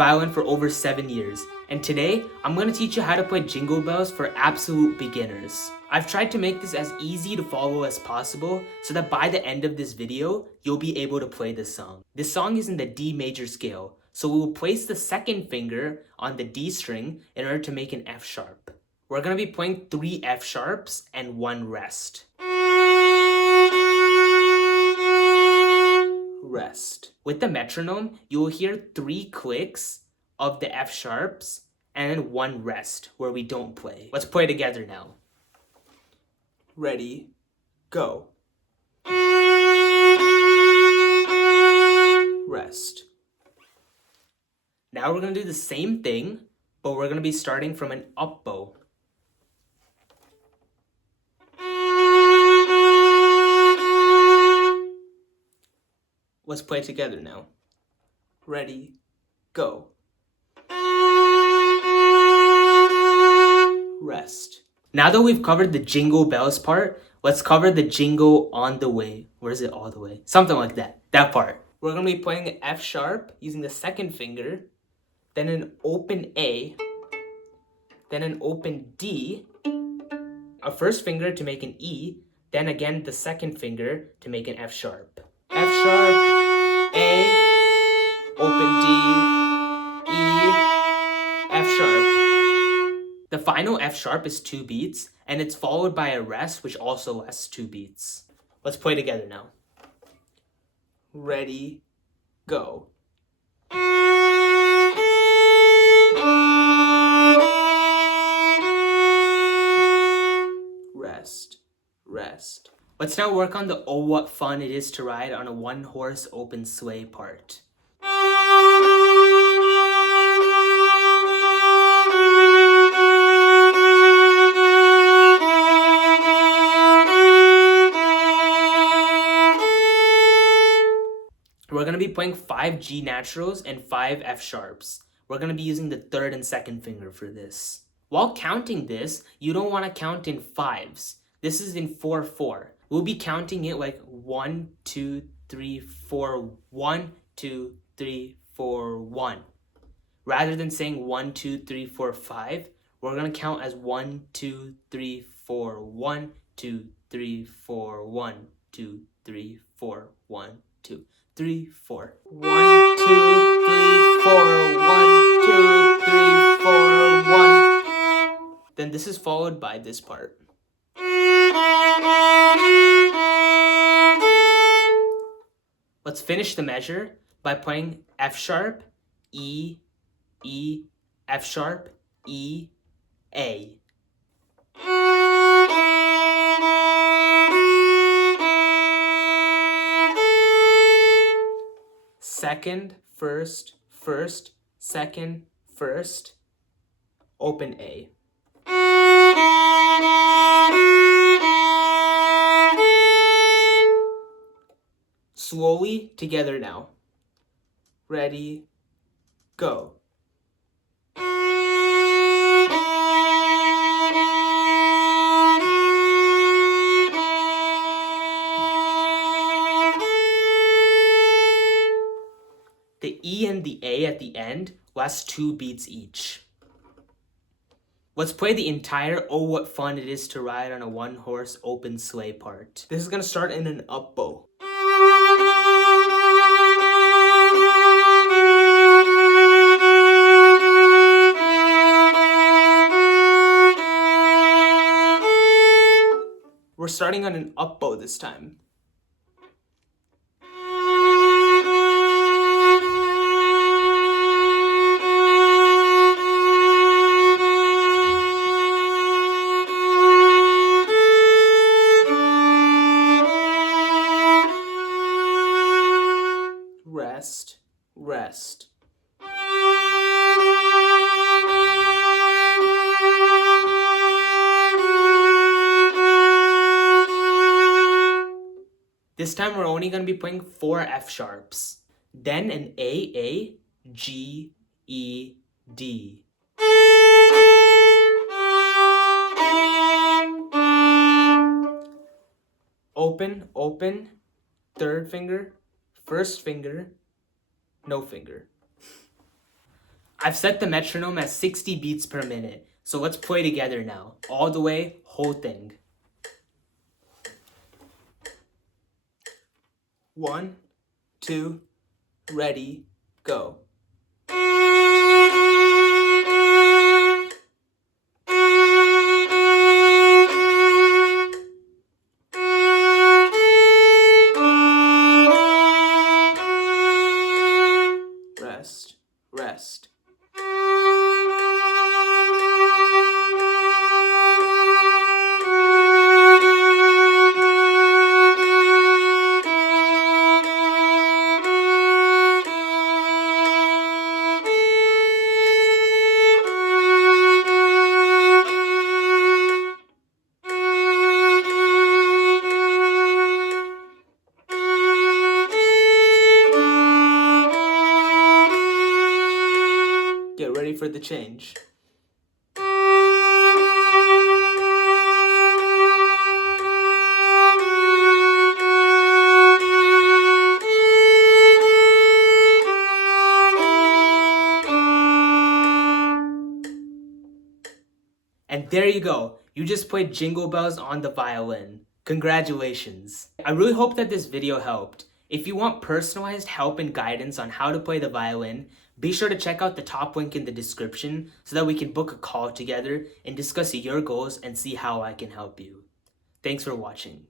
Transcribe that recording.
violin for over 7 years, and today I'm going to teach you how to play Jingle Bells for absolute beginners. I've tried to make this as easy to follow as possible so that by the end of this video, you'll be able to play this song. This song is in the D major scale, so we will place the second finger on the D string in order to make an F sharp. We're going to be playing 3 F sharps and 1 rest. Rest. With the metronome, you will hear 3 clicks of the F sharps and then 1 rest where we don't play. Let's play together now. Ready, go. Rest. Now we're going to do the same thing, but we're going to be starting from an up bow. Let's play together now. Ready, go. Rest. Now that we've covered the Jingle Bells part, let's cover the Jingle on the Way. Where is it all the way? Something like that. That part. We're going to be playing an F sharp using the second finger, then an open A, then an open D, a first finger to make an E, then again the second finger to make an F sharp. F sharp, A, open D, E, F sharp. The final F sharp is 2 beats, and it's followed by a rest, which also lasts 2 beats. Let's play together now. Ready, go. Rest, rest. Let's now work on the "Oh What Fun It Is to Ride on a One-Horse Open Sleigh" part. We're going to be playing 5 G naturals and 5 F sharps. We're going to be using the third and second finger for this. While counting this, you don't want to count in 5s. This is in 4/4. We'll be counting it like 1, 2, 3, 4, 1, 2, 3, 4, 1. Rather than saying 1, 2, 3, 4, 5, we're going to count as 1, 2, 3, 4, 1, 2, 3, 4, 1, 2, 3, 4, 1, 2, 3, 4. 1, 2, 3, 4, 1, 2, 3, 4, 1. Then this is followed by this part. Let's finish the measure by playing F sharp, E, E, F sharp, E, A. Second, first, first, second, first, open A. Slowly together now. Ready, go. The E and the A at the end last 2 beats each. Let's play the entire "Oh What Fun It Is to Ride on a One-Horse Open Sleigh" part. This is going to start in an up bow. We're starting on an up bow this time. Rest, rest. This time we're only going to be playing 4 F sharps, then an A, G, E, D. Open, open, third finger, first finger, no finger. I've set the metronome at 60 beats per minute. So let's play together now. All the way, whole thing. 1, 2, ready, go. Rest, rest. Get ready for the change. And there you go. You just played Jingle Bells on the violin. Congratulations. I really hope that this video helped. If you want personalized help and guidance on how to play the violin, be sure to check out the top link in the description so that we can book a call together and discuss your goals and see how I can help you. Thanks for watching.